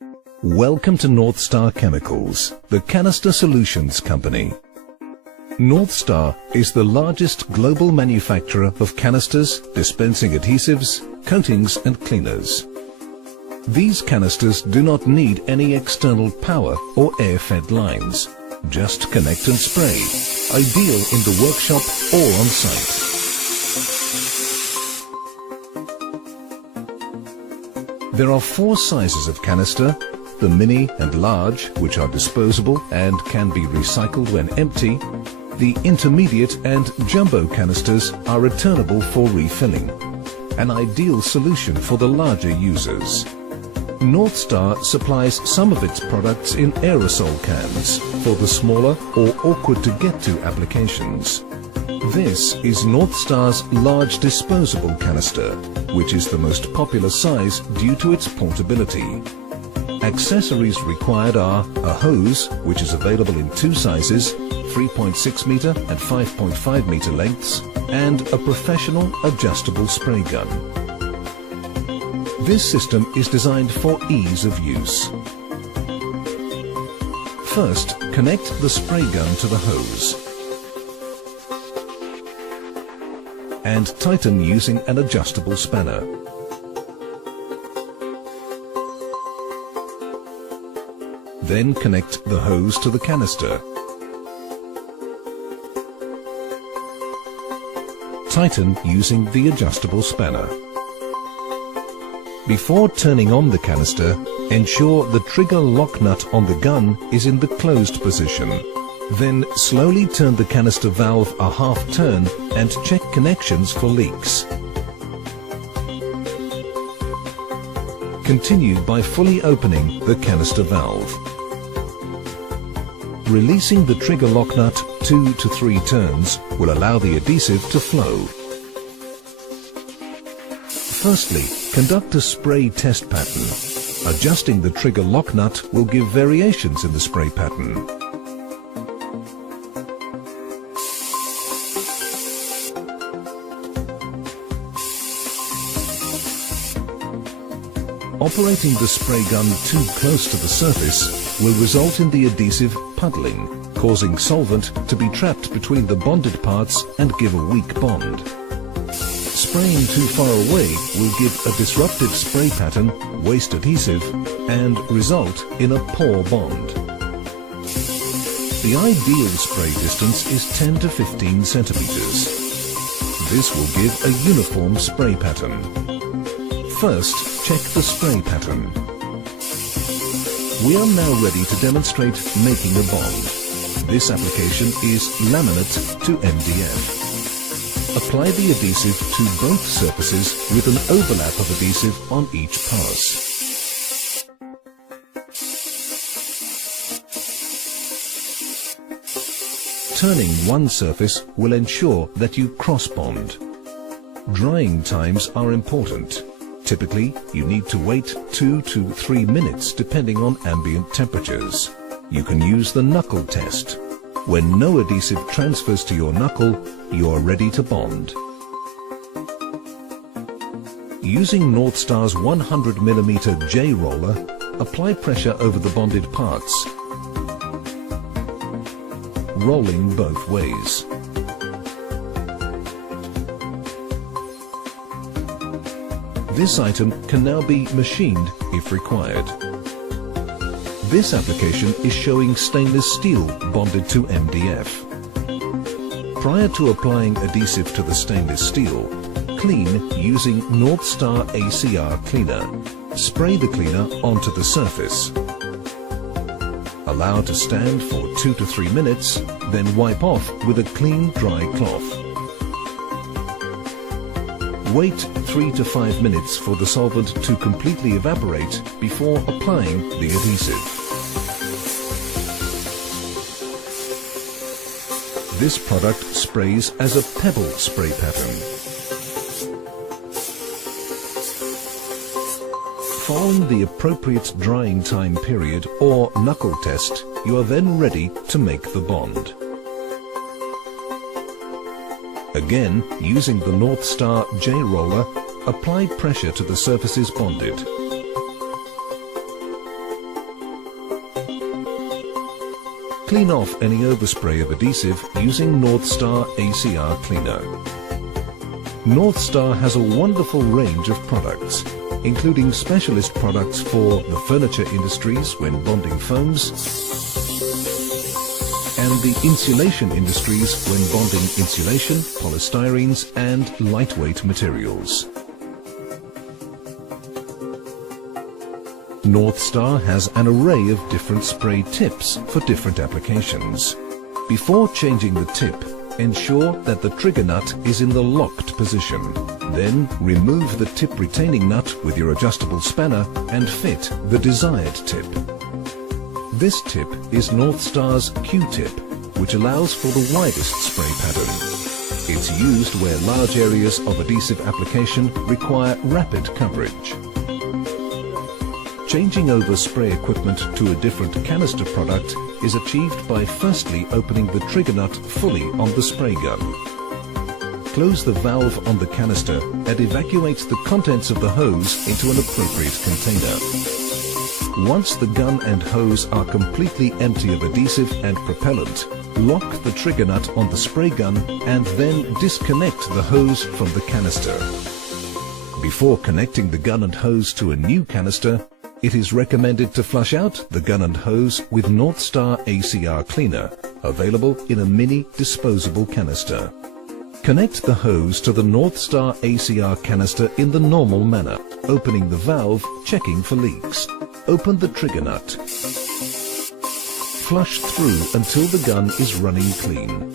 Welcome to Northstar Chemicals, the canister solutions company. Northstar is the largest global manufacturer of canisters, dispensing adhesives, coatings and cleaners. These canisters do not need any external power or air-fed lines. Just connect and spray. Ideal in the workshop or on site. There are 4 sizes of canister: the mini and large, which are disposable and can be recycled when empty. The intermediate and jumbo canisters are returnable for refilling, an ideal solution for the larger users. Northstar supplies some of its products in aerosol cans for the smaller or awkward-to-get-to applications. This is Northstar's large disposable canister, which is the most popular size due to its portability. Accessories required are a hose, which is available in 2 sizes, 3.6 meter and 5.5 meter lengths, and a professional adjustable spray gun. This system is designed for ease of use. First, connect the spray gun to the hose and tighten using an adjustable spanner. Then connect the hose to the canister. Tighten using the adjustable spanner. Before turning on the canister, ensure the trigger lock nut on the gun is in the closed position. Then slowly turn the canister valve a half turn and check connections for leaks. Continue by fully opening the canister valve. Releasing the trigger lock nut 2 to 3 turns will allow the adhesive to flow. Firstly, conduct a spray test pattern. Adjusting the trigger lock nut will give variations in the spray pattern. Operating the spray gun too close to the surface will result in the adhesive puddling, causing solvent to be trapped between the bonded parts and give a weak bond. Spraying too far away will give a disrupted spray pattern, waste adhesive, and result in a poor bond. The ideal spray distance is 10 to 15 centimeters. This will give a uniform spray pattern. First, check the spray pattern. We are now ready to demonstrate making a bond. This application is laminate to MDF. Apply the adhesive to both surfaces with an overlap of adhesive on each pass. Turning one surface will ensure that you cross-bond. Drying times are important. Typically, you need to wait 2 to 3 minutes depending on ambient temperatures. You can use the knuckle test. When no adhesive transfers to your knuckle, you are ready to bond. Using Northstar's 100mm J roller, apply pressure over the bonded parts, rolling both ways. This item can now be machined if required. This application is showing stainless steel bonded to MDF. Prior to applying adhesive to the stainless steel, clean using Northstar ACR cleaner. Spray the cleaner onto the surface. Allow to stand for 2 to 3 minutes, then wipe off with a clean, dry cloth. Wait 3 to 5 minutes for the solvent to completely evaporate before applying the adhesive. This product sprays as a pebble spray pattern. Following the appropriate drying time period or knuckle test, you are then ready to make the bond. Again, using the Northstar J roller, apply pressure to the surfaces bonded. Clean off any overspray of adhesive using Northstar ACR Cleaner. Northstar has a wonderful range of products, including specialist products for the furniture industries when bonding foams, and the insulation industries when bonding insulation, polystyrenes and lightweight materials. Northstar has an array of different spray tips for different applications. Before changing the tip, ensure that the trigger nut is in the locked position. Then remove the tip retaining nut with your adjustable spanner and fit the desired tip. This tip is Northstar's Q-tip, which allows for the widest spray pattern. It's used where large areas of adhesive application require rapid coverage. Changing over spray equipment to a different canister product is achieved by firstly opening the trigger nut fully on the spray gun. Close the valve on the canister and evacuate the contents of the hose into an appropriate container. Once the gun and hose are completely empty of adhesive and propellant, lock the trigger nut on the spray gun and then disconnect the hose from the canister. Before connecting the gun and hose to a new canister, it is recommended to flush out the gun and hose with Northstar ACR Cleaner, available in a mini disposable canister. Connect the hose to the Northstar ACR canister in the normal manner, opening the valve, checking for leaks. Open the trigger nut. Flush through until the gun is running clean.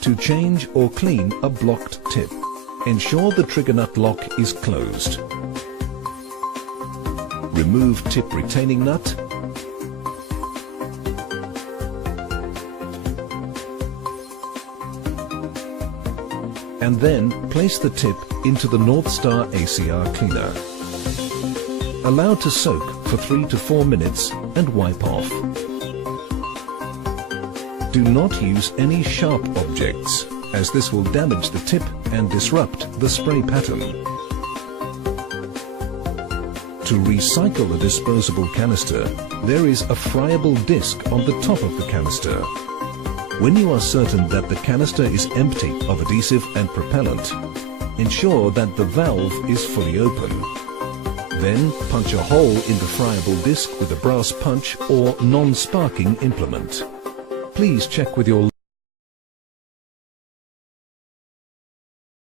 To change or clean a blocked tip, ensure the trigger nut lock is closed. Remove tip retaining nut. And then place the tip into the Northstar ACR Cleaner. Allow to soak for 3 to 4 minutes and wipe off. Do not use any sharp objects, as this will damage the tip and disrupt the spray pattern. To recycle a disposable canister, there is a friable disc on the top of the canister. When you are certain that the canister is empty of adhesive and propellant, ensure that the valve is fully open. Then punch a hole in the friable disc with a brass punch or non-sparking implement. Please check with your